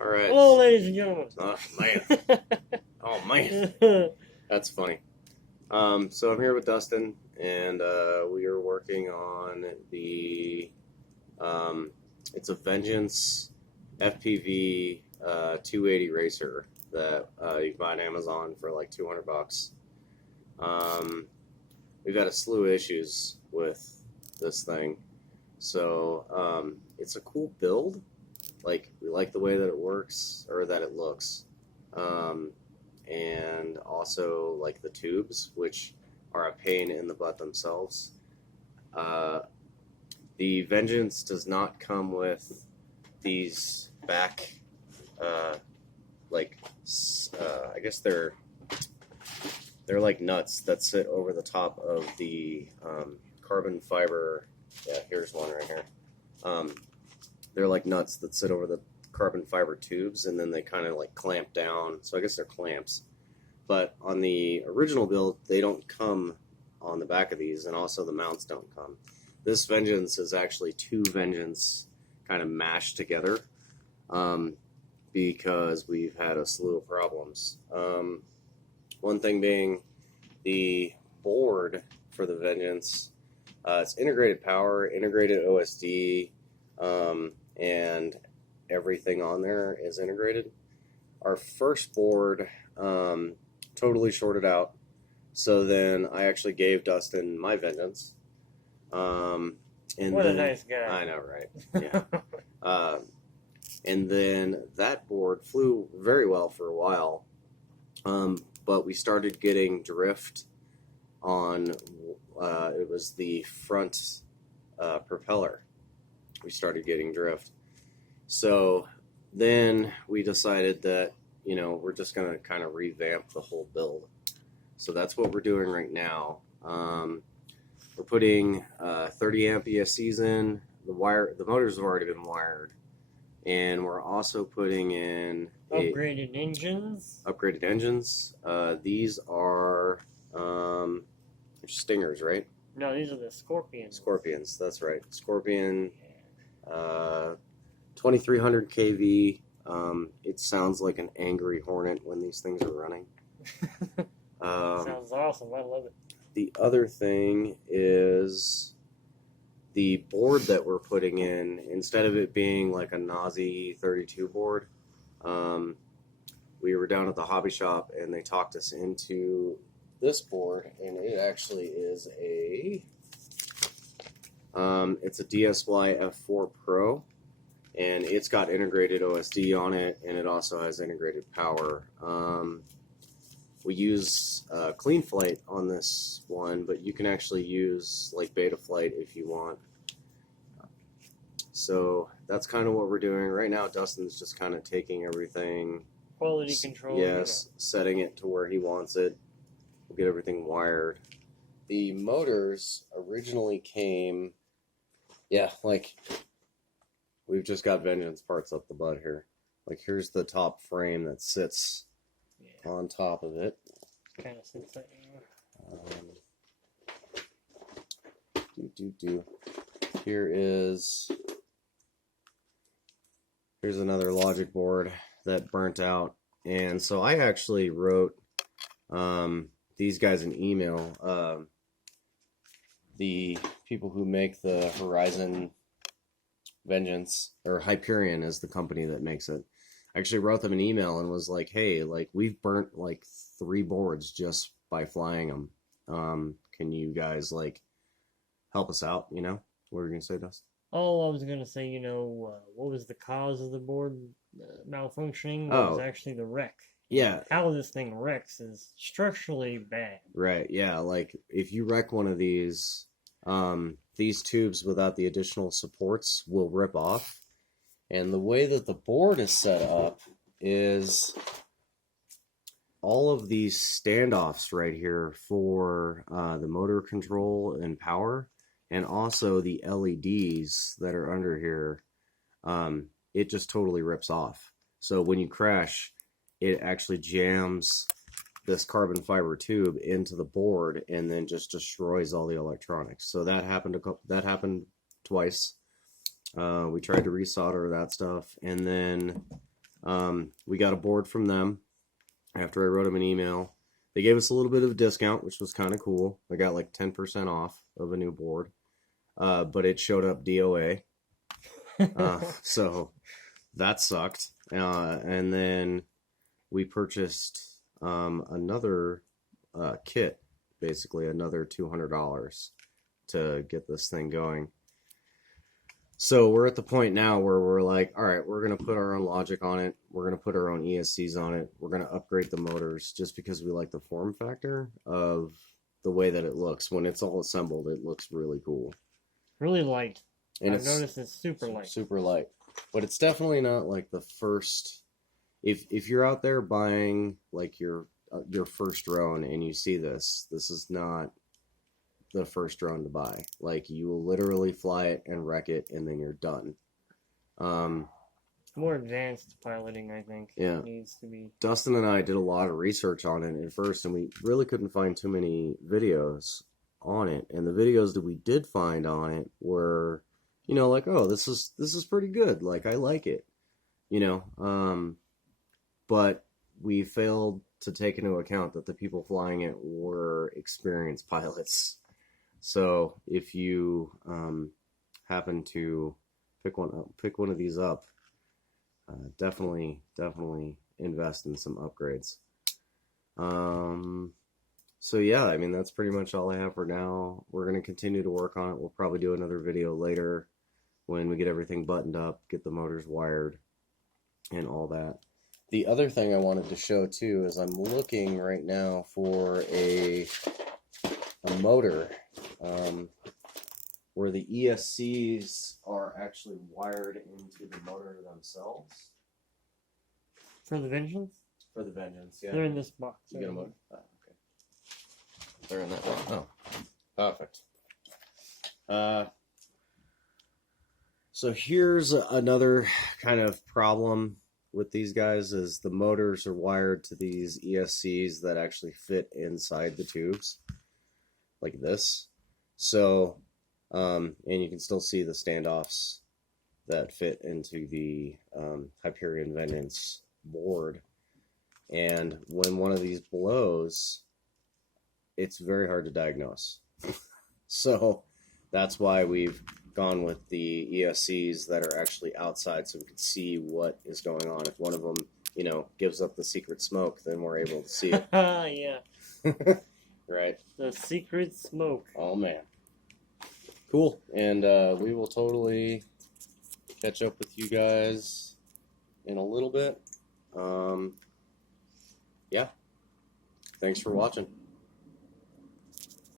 All right. Hello, ladies and gentlemen. Oh man. Oh man. That's funny. So I'm here with Dustin, and we are working on the. It's a Vengeance FPV 280 racer that you can buy on Amazon for like $200. We've had a slew of issues with this thing, so it's a cool build. Like, we like the way that it works, or that it looks. And also, like, the tubes, which are a pain in the butt themselves. The Vengeance does not come with these back, I guess they're like nuts that sit over the top of the carbon fiber. Yeah, here's one right here. They're like nuts that sit over the carbon fiber tubes, and then they kind of like clamp down. So I guess they're clamps. But on the original build, they don't come on the back of these, and also the mounts don't come. This Vengeance is actually two Vengeance kind of mashed together because we've had a slew of problems. One thing being the board for the Vengeance. It's integrated power, integrated OSD, and everything on there is integrated. Our first board totally shorted out, so then I actually gave Dustin my Vengeance. And what then, a nice guy. I know, right? Yeah. And then that board flew very well for a while, but we started getting drift on, it was the front propeller. We started getting drift. So then we decided that, we're just going to kind of revamp the whole build. So that's what we're doing right now. We're putting 30 amp ESCs in. The motors have already been wired. And we're also putting in upgraded engines. Upgraded engines. These are Stingers, right? No, these are the Scorpions. Scorpions, that's right. Scorpion 2300 kV. It sounds like an angry hornet when these things are running. Sounds awesome. I love it. The other thing is the board that we're putting in, instead of it being like a Nazi 32 board, we were down at the hobby shop and they talked us into this board, and it actually is it's a DSY F4 Pro, and it's got integrated OSD on it, and it also has integrated power. We use Clean Flight on this one, but you can actually use like Beta Flight if you want. So that's kind of what we're doing right now. Dustin's just kind of taking everything, quality control. Yes, setting it to where he wants it. We'll get everything wired. The motors originally came, like we've just got Vengeance parts up the butt here. Like, here's the top frame that sits on top of it. Kind of sits there. Here's another logic board that burnt out, and so I actually wrote these guys an email. The people who make the Horizon Vengeance, or Hyperion is the company that makes it. I actually wrote them an email and was like, hey, like, we've burnt like 3 boards just by flying them. Can you guys like help us out? What were you gonna say, Dust? Oh, I was gonna say, what was the cause of the board malfunctioning? It was actually the wreck. Yeah. How this thing wrecks is structurally bad. Right, yeah, like if you wreck one of these tubes without the additional supports will rip off. And the way that the board is set up is all of these standoffs right here for the motor control and power, and also the LEDs that are under here, it just totally rips off. So when you crash, it actually jams this carbon fiber tube into the board and then just destroys all the electronics. So that happened twice. We tried to resolder that stuff, and then We got a board from them after I wrote them an email. They gave us a little bit of a discount, which was kind of cool. I got like 10% off of a new board, but it showed up DOA. So that sucked. And then we purchased another kit, basically another $200 to get this thing going. So we're at the point now where we're like, all right, we're going to put our own logic on it. We're going to put our own ESCs on it. We're going to upgrade the motors just because we like the form factor of the way that it looks. When it's all assembled, it looks really cool. Really light. And I've noticed it's super light. Super light. But it's definitely not like the first... If you're out there buying like your first drone and you see this is not the first drone to buy. Like, you will literally fly it and wreck it and then you're done. More advanced piloting, I think. Yeah. Needs to be. Dustin and I did a lot of research on it at first, and we really couldn't find too many videos on it. And the videos that we did find on it were, you know, like, oh, this is pretty good. Like, I like it. You know, but we failed to take into account that the people flying it were experienced pilots. So if you happen to pick one of these up, definitely invest in some upgrades. So yeah, I mean, that's pretty much all I have for now. We're going to continue to work on it. We'll probably do another video later when we get everything buttoned up, get the motors wired, and all that. The other thing I wanted to show too is I'm looking right now for a motor where the ESCs are actually wired into the motor themselves. For the Vengeance? For the Vengeance, yeah. They're in this box. You get a motor? Oh, okay. They're in that one. Oh, perfect. So here's another kind of problem with these guys is the motors are wired to these ESCs that actually fit inside the tubes, like this. So, and you can still see the standoffs that fit into the Hyperion Vengeance board. And when one of these blows, it's very hard to diagnose. So that's why we've gone with the ESCs that are actually outside so we can see what is going on. If one of them, you know, gives up the secret smoke, then we're able to see it. Yeah. Right. The secret smoke. Oh, man. Cool. And we will totally catch up with you guys in a little bit. Yeah. Thanks for watching.